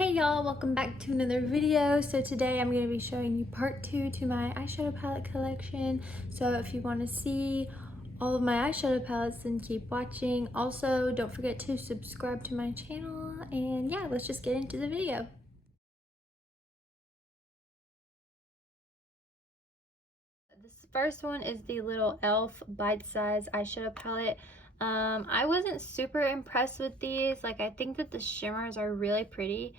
Hey y'all, welcome back to another video. So today I'm going to be showing you part 2 to my eyeshadow palette collection. So if you want to see all of my eyeshadow palettes, then keep watching. Also, don't forget to subscribe to my channel, and yeah, let's just get into the video. This first one is the little e.l.f. bite-size eyeshadow palette. I wasn't super impressed with these. Like, I think that the shimmers are really pretty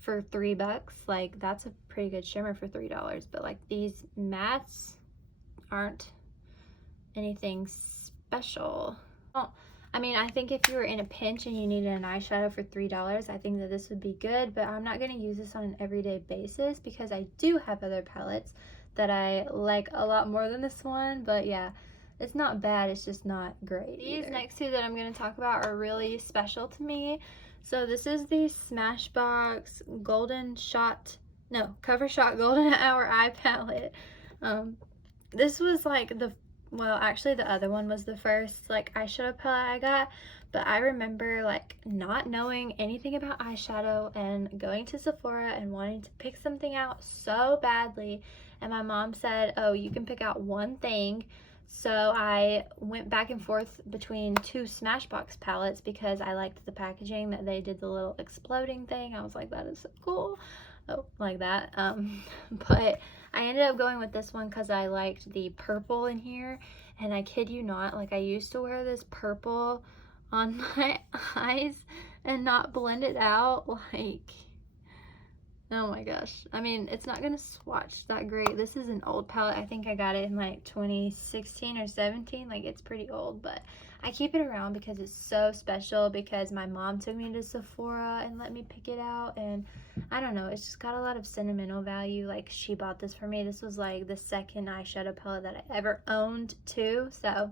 for $3. Like, that's a pretty good shimmer for $3, but like these mattes aren't anything special. Well, I mean, I think if you were in a pinch and you needed an eyeshadow for $3, I think that this would be good, but I'm not going to use this on an everyday basis because I do have other palettes that I like a lot more than this one. But yeah, it's not bad, it's just not great. These next two that I'm going to talk about are really special to me. So this is the Smashbox Cover Shot Golden Hour Eye Palette. This was like well, actually the other one was the first like eyeshadow palette I got, but I remember like not knowing anything about eyeshadow and going to Sephora and wanting to pick something out so badly, and my mom said, oh, you can pick out one thing. So I went back and forth between two Smashbox palettes because I liked the packaging, that they did the little exploding thing. I was like, that is so cool. Oh, like that. But I ended up going with this one because I liked the purple in here. And I kid you not, like, I used to wear this purple on my eyes and not blend it out. Like, oh my gosh. I mean, it's not gonna swatch that great. This is an old palette. I think I got it in like 2016 or 17. Like, it's pretty old, but I keep it around because it's so special, because my mom took me to Sephora and let me pick it out, and I don't know, it's just got a lot of sentimental value. Like, she bought this for me. This was like the second eyeshadow palette that I ever owned too. So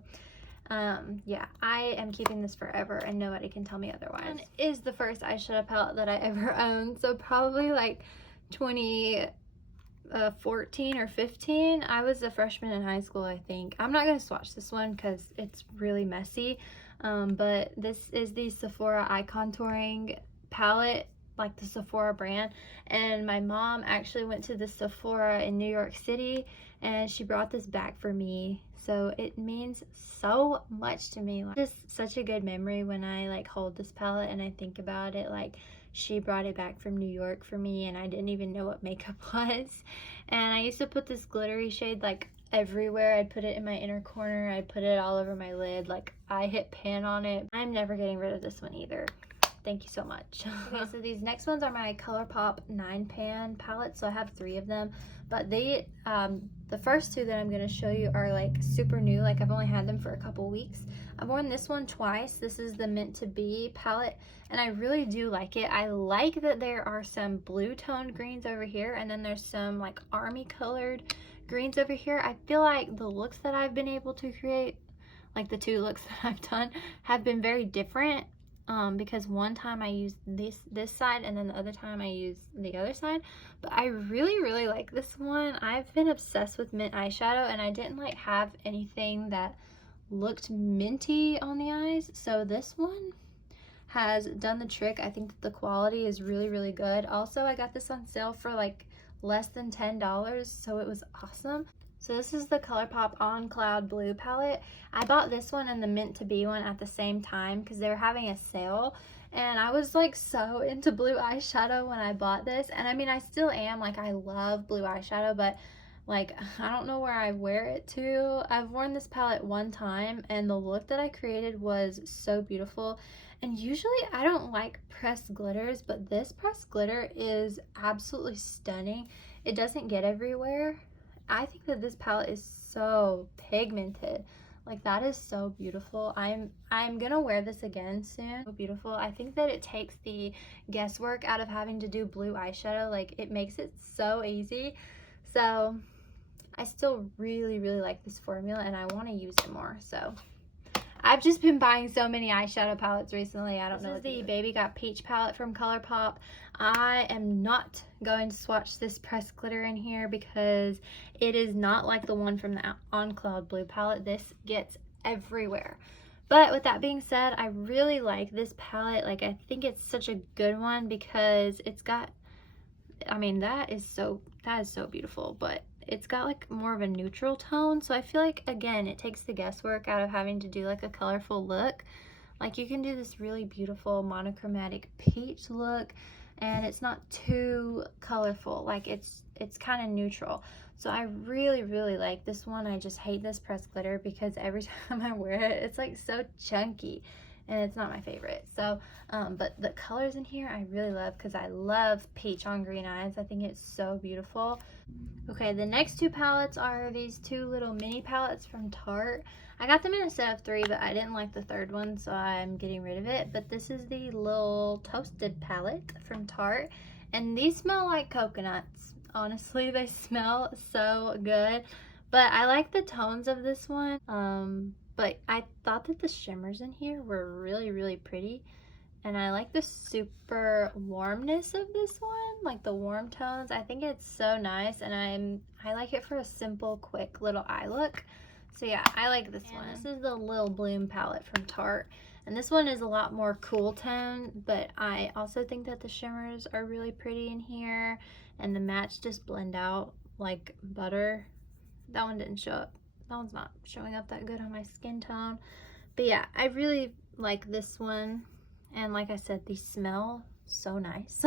yeah, I am keeping this forever and nobody can tell me otherwise. It is the first eyeshadow palette that I ever owned, so probably like 2014 or 15. I was a freshman in high school, I think. I'm not gonna swatch this one because it's really messy, but this is the Sephora Eye Contouring palette, like the Sephora brand, and my mom actually went to the Sephora in New York City and she brought this back for me, so it means so much to me. Like, just such a good memory when I like hold this palette and I think about it. Like, she brought it back from New York for me and I didn't even know what makeup was, and I used to put this glittery shade like everywhere. I'd put it in my inner corner, I'd put it all over my lid, like I hit pan on it. I'm never getting rid of this one either. Thank you so much. Okay, so these next ones are my Colourpop 9-pan palettes. So I have 3 of them, but they the first 2 that I'm going to show you are like super new. Like, I've only had them for a couple weeks. I've worn this one twice. This is the Meant to Be palette, and I really do like it. I like that there are some blue toned greens over here, and then there's some like army colored greens over here. I feel like the looks that I've been able to create, like the 2 looks that I've done, have been very different. Because one time I used this side and then the other time I used the other side, but I really like this one. I've been obsessed with mint eyeshadow, and I didn't like have anything that looked minty on the eyes, so this one has done the trick. I think that the quality is really good. Also, I got this on sale for like less than $10, so it was awesome. So this is the Colourpop On Cloud Blue palette. I bought this one and the Meant to Be one at the same time because they were having a sale, and I was like so into blue eyeshadow when I bought this. And I mean, I still am. Like, I love blue eyeshadow, but like, I don't know where I wear it to. I've worn this palette one time and the look that I created was so beautiful. And usually I don't like pressed glitters, but this pressed glitter is absolutely stunning. It doesn't get everywhere. I think that this palette is so pigmented. Like, that is so beautiful. I'm gonna wear this again soon. So beautiful. I think that it takes the guesswork out of having to do blue eyeshadow. Like, it makes it so easy. So I still really like this formula and I want to use it more. So I've just been buying so many eyeshadow palettes recently. I don't know. This is the Baby Got Peach palette from Colourpop. I am not going to swatch this pressed glitter in here because it is not like the one from the On Cloud Blue palette. This gets everywhere. But with that being said, I really like this palette. Like, I think it's such a good one because it's got, I mean, that is so beautiful, but it's got like more of a neutral tone. So I feel like, again, it takes the guesswork out of having to do like a colorful look. Like, you can do this really beautiful monochromatic peach look, and it's not too colorful. Like, it's kind of neutral. So I really like this one. I just hate this pressed glitter because every time I wear it, it's like so chunky, and it's not my favorite. So but the colors in here I really love because I love peach on green eyes. I think it's so beautiful. Okay, the next two palettes are these two little mini palettes from Tarte. I got them in a set of 3, but I didn't like the third one, so I'm getting rid of it. But this is the little toasted palette from Tarte, and these smell like coconuts. Honestly, they smell so good. But I like the tones of this one. But I thought that the shimmers in here were really pretty. And I like the super warmness of this one, like the warm tones. I think it's so nice, and I like it for a simple, quick little eye look. So yeah, I like this one. This is the Lil Bloom palette from Tarte, and this one is a lot more cool tone, but I also think that the shimmers are really pretty in here, and the mattes just blend out like butter. That one didn't show up. That one's not showing up that good on my skin tone. But yeah, I really like this one. And like I said, these smell so nice.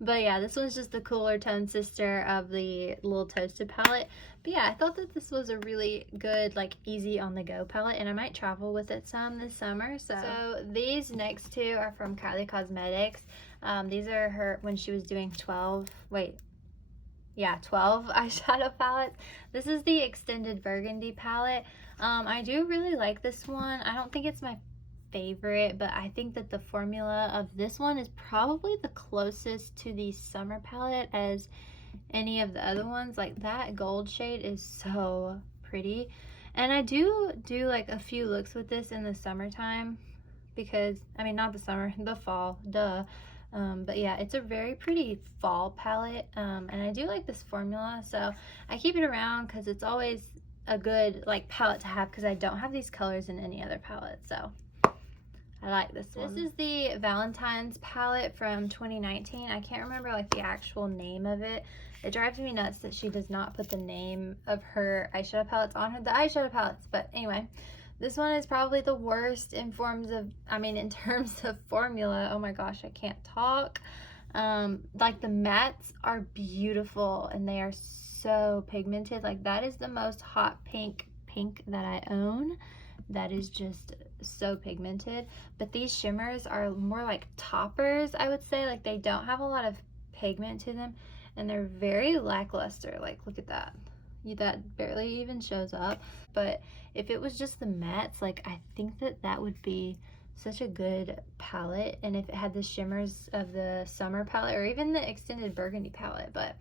But yeah, this one's just the cooler tone sister of the little toasted palette. But yeah, I thought that this was a really good, like, easy on the go palette, and I might travel with it some this summer. So these next two are from Kylie Cosmetics. These are her when she was doing 12 eyeshadow palettes. This is the Extended Burgundy palette. I do really like this one. I don't think it's my favorite, but I think that the formula of this one is probably the closest to the summer palette as any of the other ones. Like, that gold shade is so pretty, and I do like a few looks with this in the summertime, because I mean, not the summer, the fall, duh. But yeah, it's a very pretty fall palette, and I do like this formula, so I keep it around because it's always a good, like, palette to have, because I don't have these colors in any other palette. So I like this one. This is the Valentine's palette from 2019. I can't remember, like, the actual name of it. It drives me nuts that she does not put the name of her eyeshadow palettes on the eyeshadow palettes. But anyway, this one is probably the worst in terms of formula. Oh my gosh, I can't talk. Like, the mattes are beautiful, and they are so pigmented. Like, that is the most hot pink that I own. That is just so pigmented. But these shimmers are more like toppers, I would say. Like, they don't have a lot of pigment to them, and they're very lackluster. Like, look at that. That barely even shows up. But if it was just the mattes, like, I think that would be such a good palette, and if it had the shimmers of the summer palette or even the Extended Burgundy palette. But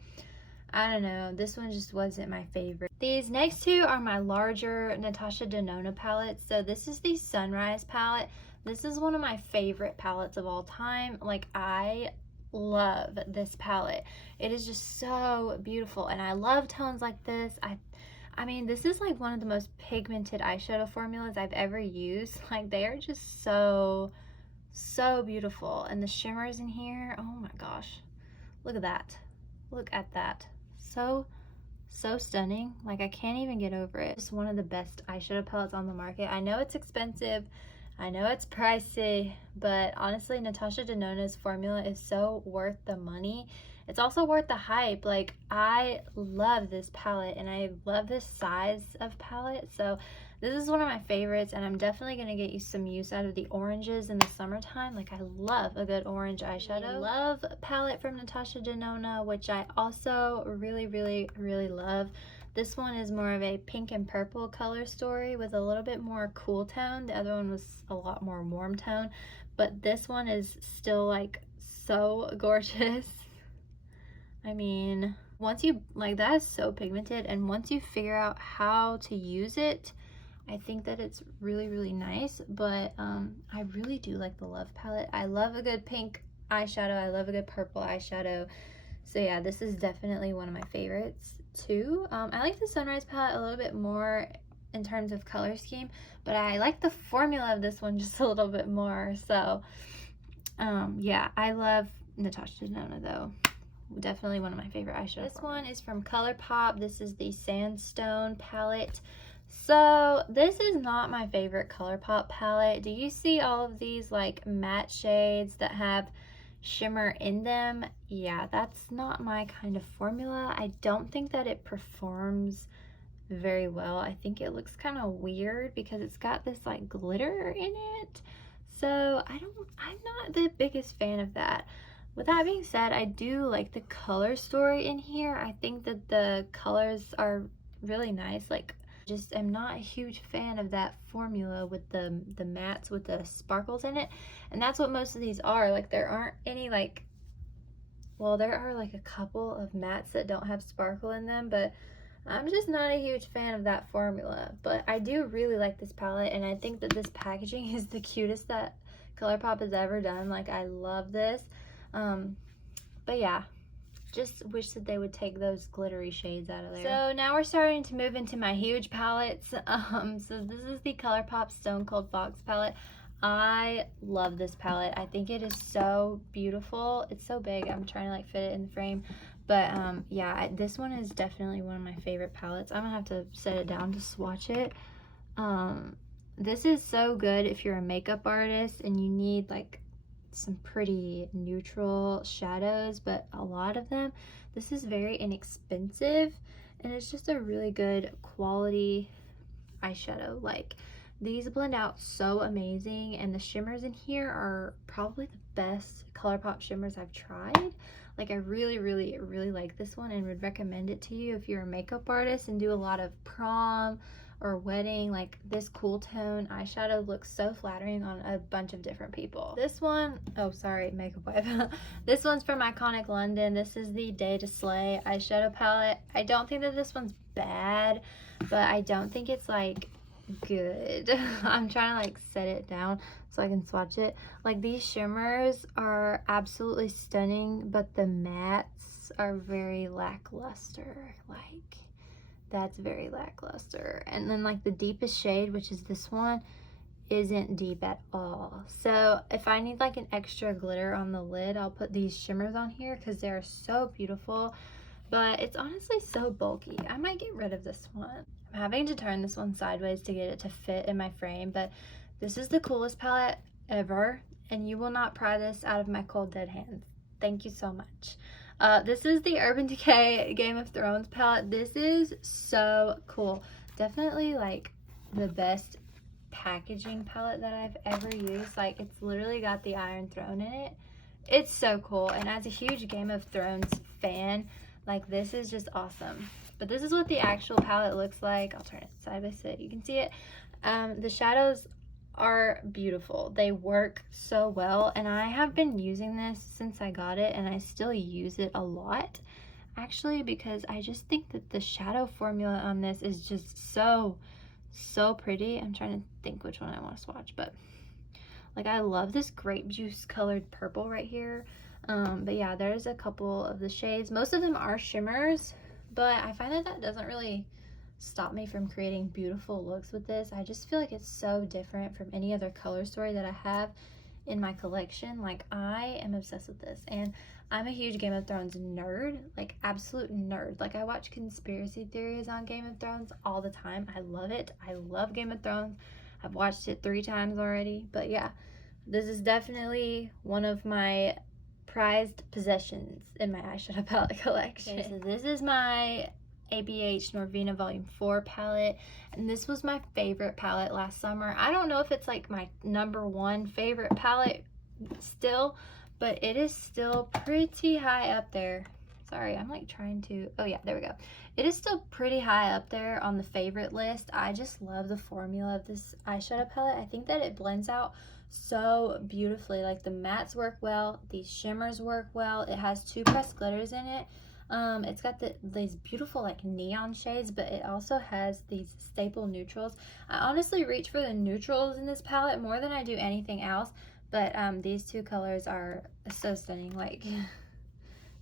I don't know, this one just wasn't my favorite. These next two are my larger Natasha Denona palettes. So this is the Sunrise palette. This is one of my favorite palettes of all time. Like, I love this palette. It is just so beautiful, and I love tones like this. I mean, this is like one of the most pigmented eyeshadow formulas I've ever used. Like, they are just so beautiful, and the shimmers in here, oh my gosh, look at that. Look at that. So stunning. Like, I can't even get over it. It's one of the best eyeshadow palettes on the market. I know it's expensive, I know it's pricey, but honestly, Natasha Denona's formula is so worth the money. It's also worth the hype. Like, I love this palette, and I love this size of palette. So this is one of my favorites, and I'm definitely going to get you some use out of the oranges in the summertime. Like, I love a good orange eyeshadow. Love palette from Natasha Denona, which I also really love. This one is more of a pink and purple color story with a little bit more cool tone. The other one was a lot more warm tone, but this one is still, like, so gorgeous. I mean, once you, like, that is so pigmented, and once you figure out how to use it, I think that it's really nice. But I really do like the Love palette. I love a good pink eyeshadow. I love a good purple eyeshadow. So yeah, this is definitely one of my favorites too. I like the Sunrise palette a little bit more in terms of color scheme, but I like the formula of this one just a little bit more. So yeah, I love Natasha Denona though. Definitely one of my favorite eyeshadow. This one is from Colourpop. This is the Sandstone palette. So this is not my favorite Colourpop palette. Do you see all of these like matte shades that have shimmer in them? Yeah, that's not my kind of formula. I don't think that it performs very well. I think it looks kind of weird because it's got this like glitter in it. So I'm not the biggest fan of that. With that being said, I do like the color story in here. I think that the colors are really nice. Like, just am not a huge fan of that formula with the mattes with the sparkles in it. And that's what most of these are. Like, there aren't any like, well, there are like a couple of mattes that don't have sparkle in them, but I'm just not a huge fan of that formula. But I do really like this palette, and I think that this packaging is the cutest that Colourpop has ever done. Like, I love this. But yeah, just wish that they would take those glittery shades out of there. So now we're starting to move into my huge palettes. So this is the Colourpop Stone Cold Fox palette. I love this palette. I think it is so beautiful. It's so big. I'm trying to like fit it in the frame. But yeah, this one is definitely one of my favorite palettes. I'm gonna have to set it down to swatch it. This is so good if you're a makeup artist and you need like some pretty neutral shadows, but a lot of them, this is very inexpensive and it's just a really good quality eyeshadow. Like, these blend out so amazing, and the shimmers in here are probably the best Colourpop shimmers I've tried. Like, I really like this one and would recommend it to you if you're a makeup artist and do a lot of prom or wedding. Like, this cool tone eyeshadow looks so flattering on a bunch of different people. This one, oh sorry, makeup wipe. This one's from Iconic London. This is the Day to Slay eyeshadow palette. I don't think that this one's bad, but I don't think it's like good. I'm trying to like set it down so I can swatch it. Like, these shimmers are absolutely stunning, but the mattes are very lackluster. Like, that's very lackluster. And then like the deepest shade, which is this one, isn't deep at all. So if I need like an extra glitter on the lid, I'll put these shimmers on here because they're so beautiful, but it's honestly so bulky. I might get rid of this one. I'm having to turn this one sideways to get it to fit in my frame, but this is the coolest palette ever, and you will not pry this out of my cold dead hands. Thank you so much. This is the Urban Decay Game of Thrones palette. This is so cool. Definitely like the best packaging palette that I've ever used. Like, it's literally got the Iron Throne in it. It's so cool, and as a huge Game of Thrones fan, like, this is just awesome. But this is what the actual palette looks like. I'll turn it sideways so you can see it. The shadows are beautiful. They work so well, and I have been using this since I got it, and I still use it a lot actually, because I just think that the shadow formula on this is just so pretty. I'm trying to think which one I want to swatch, but like, I love this grape juice colored purple right here. But yeah, there's a couple of the shades. Most of them are shimmers, but I find that that doesn't really stop me from creating beautiful looks with this. I just feel like it's so different from any other color story that I have in my collection. Like, I am obsessed with this, and I'm a huge Game of Thrones nerd, like absolute nerd. Like, I watch conspiracy theories on Game of Thrones all the time. I love it. I love Game of Thrones. I've watched it 3 times already. But yeah, this is definitely one of my prized possessions in my eyeshadow palette collection. Okay, so this is my ABH Norvina Volume 4 palette, and this was my favorite palette last summer. I don't know if it's like my #1 favorite palette still, but it is still pretty high up there. Sorry, I'm like trying to, oh yeah, there we go. It is still pretty high up there on the favorite list. I just love the formula of this eyeshadow palette. I think that it blends out so beautifully. Like, the mattes work well, these shimmers work well. It has 2 pressed glitters in it. It's got these beautiful like neon shades, but it also has these staple neutrals. I honestly reach for the neutrals in this palette more than I do anything else, but these 2 colors are so stunning. Like,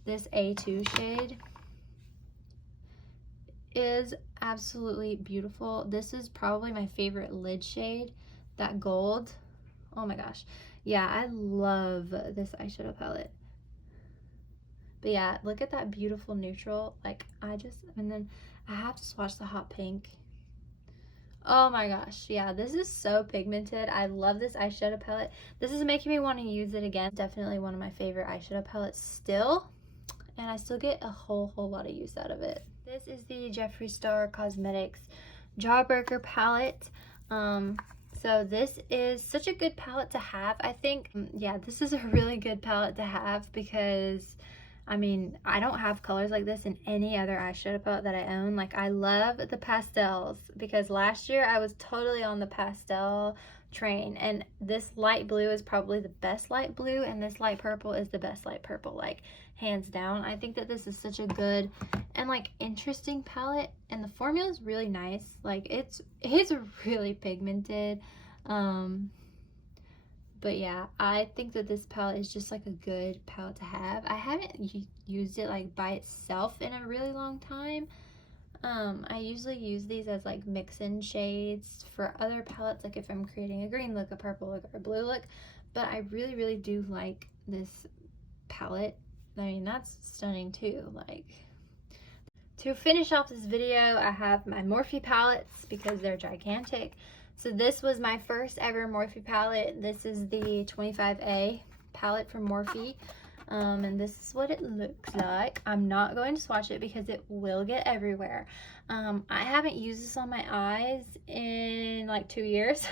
this A2 shade is absolutely beautiful. This is probably my favorite lid shade, that gold. Oh my gosh. Yeah, I love this eyeshadow palette. But yeah, look at that beautiful neutral. Like, and then I have to swatch the hot pink. Oh my gosh, yeah, this is so pigmented. I love this eyeshadow palette. This is making me want to use it again. Definitely one of my favorite eyeshadow palettes still, and I still get a whole lot of use out of it. This is the Jeffree Star Cosmetics Jawbreaker palette. So this is such a good palette to have, I think. Yeah, this is a really good palette to have because I mean, I don't have colors like this in any other eyeshadow palette that I own. Like, I love the pastels because last year I was totally on the pastel train, and this light blue is probably the best light blue, and this light purple is the best light purple, like, hands down. I think that this is such a good and, like, interesting palette, and the formula is really nice. Like, it's really pigmented. But yeah, I think that this palette is just like a good palette to have. I haven't used it like by itself in a really long time. I usually use these as like mix-in shades for other palettes, like if I'm creating a green look, a purple look, or a blue look. But I really do like this palette. I mean, that's stunning too. Like, to finish off this video, I have my Morphe palettes because they're gigantic. So this was my first ever Morphe palette. This is the 25A palette from Morphe. And this is what it looks like. I'm not going to swatch it because it will get everywhere. I haven't used this on my eyes in like 2 years.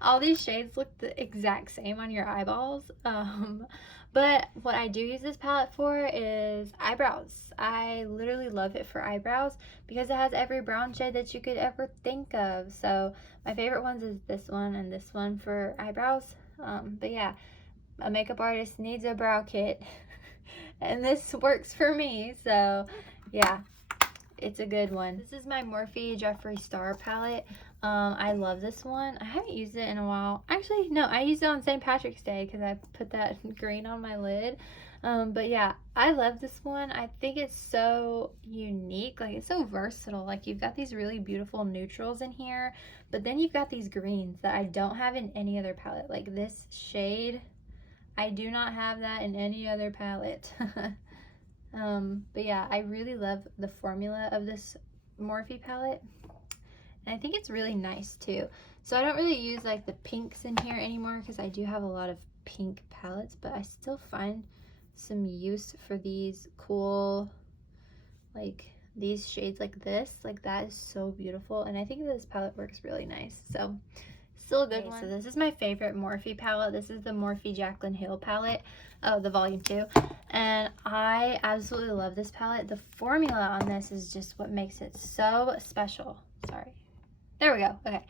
All these shades look the exact same on your eyeballs. But what I do use this palette for is eyebrows. I literally love it for eyebrows because it has every brown shade that you could ever think of. So my favorite ones is this one and this one for eyebrows. But yeah, a makeup artist needs a brow kit and this works for me. So yeah, it's a good one. This is my Morphe Jeffree Star palette. I love this one. I haven't used it in a while. Actually, no, I used it on St. Patrick's Day because I put that green on my lid. But yeah, I love this one. I think it's so unique. Like, it's so versatile. Like, you've got these really beautiful neutrals in here, but then you've got these greens that I don't have in any other palette. Like, this shade, I do not have that in any other palette. But yeah, I really love the formula of this Morphe palette. And I think it's really nice too. So I don't really use like the pinks in here anymore because I do have a lot of pink palettes, but I still find some use for these cool, like these shades like this. Like, that is so beautiful. And I think this palette works really nice. So still a good one. So this is my favorite Morphe palette. This is the Morphe Jaclyn Hill palette. Oh, the volume 2. And I absolutely love this palette. The formula on this is just what makes it so special. Sorry. There we go. Okay.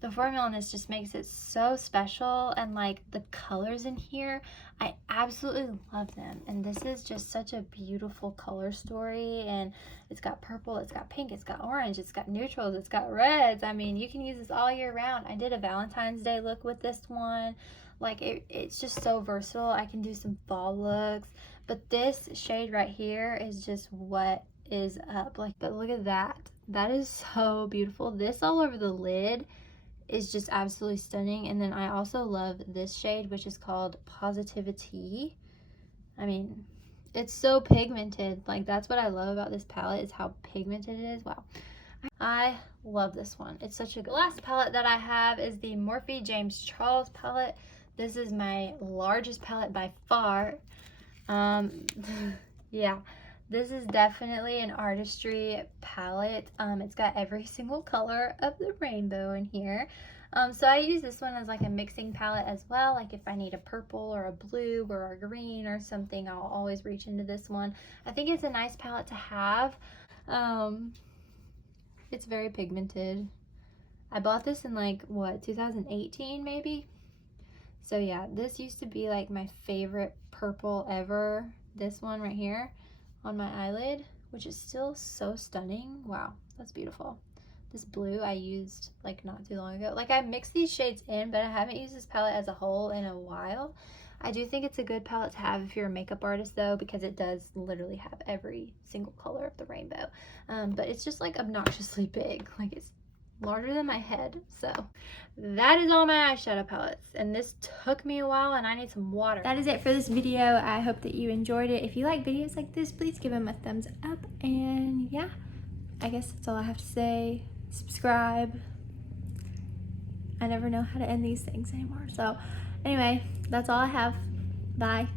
The formula on this just makes it so special, and like the colors in here, I absolutely love them. And this is just such a beautiful color story, and it's got purple, it's got pink, it's got orange, it's got neutrals, it's got reds. I mean, you can use this all year round. I did a Valentine's Day look with this one. Like, it's just so versatile. I can do some fall looks, but this shade right here is just what is up. Like, but look at that. That is so beautiful. This all over the lid is just absolutely stunning. And then I also love this shade, which is called Positivity. I mean, it's so pigmented. Like, that's what I love about this palette, is how pigmented it is. Wow. I love this one. It's such a good. The last palette that I have is the Morphe James Charles palette. This is my largest palette by far. Yeah. This is definitely an artistry palette. It's got every single color of the rainbow in here. So I use this one as like a mixing palette as well. Like, if I need a purple or a blue or a green or something, I'll always reach into this one. I think it's a nice palette to have. It's very pigmented. I bought this in like, what, 2018 maybe? So yeah, this used to be like my favorite purple ever. This one right here on my eyelid, which is still so stunning. Wow, that's beautiful. This blue I used like not too long ago. Like, I mixed these shades in, but I haven't used this palette as a whole in a while. I do think it's a good palette to have if you're a makeup artist though, because it does literally have every single color of the rainbow. But it's just like obnoxiously big, like it's larger than my head. So that is all my eyeshadow palettes, and this took me a while and I need some water. That is it for this video. I hope that you enjoyed it. If you like videos like this, please give them a thumbs up, and yeah, I guess that's all I have to say. Subscribe. I never know how to end these things anymore. So anyway, that's all I have. Bye.